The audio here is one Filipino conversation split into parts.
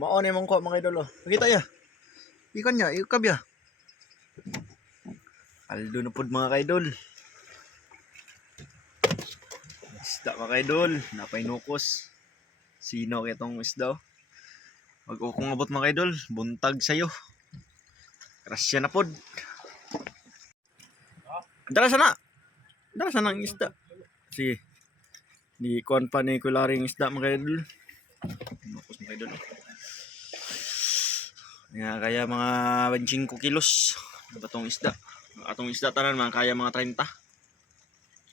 Maon yung mangko mga idol. Pakita ya. Ikan niya, ikab ya. Aldo na pod mga kaidol. Isda mga kaidol, napay nukos. Sino kitong isda? Mag-ukong abot mga kaidol, buntag sayo. Krasya na pod. Dala sana. Dala sana ang isda. Sige. Di kuan pa ni kularing isda mga kaidol. Nukos mga kaidol. Kaya mga 25 kilos. Batong isda. Atong isda tanan man kaya mga 30.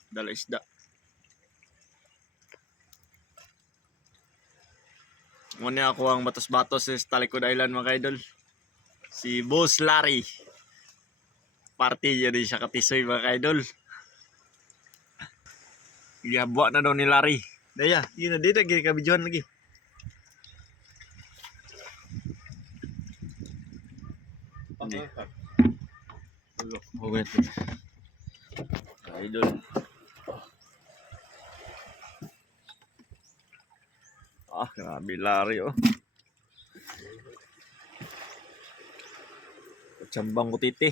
Dala isda. Muna ako ang batos-batos sa Talikod Island mga kaidol. Si Boss Larry. Party yun siya katisoy mga kaidol. Ihabwa na daw ni Larry. Daya, yun na dito gini kabidyohan lagi. Hindi. Okay. Idol. Ah, grabe Larry oh. Patsambang ko titi.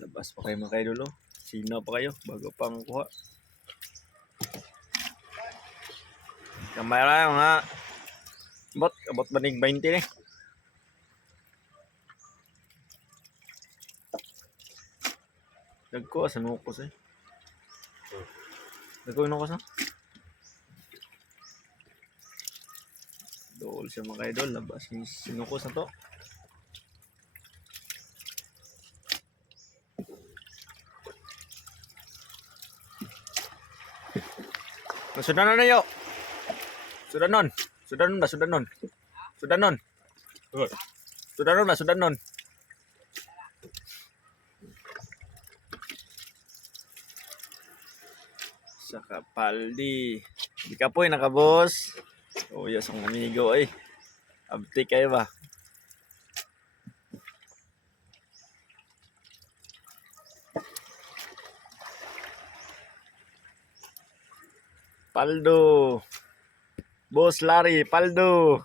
Labas pa kayo mga kaidol oh. Sino pa kayo bago pang kuha. Kamay lang mga abot banig 20 eh. Nagko sa nukos eh. Nagko nukos na. Dool siya mga idol, labas yung sinukos na to. Sudanon na yo. Sudanon. Sudanon ba? Sudanon. Sudanon. Sudanon ba? Sudanon. Sa Kapaldi. Di ka po nakabos. Oh, yes, ang amigo eh. Abti kayo ba? Paldo. Boss Larry, Paldo.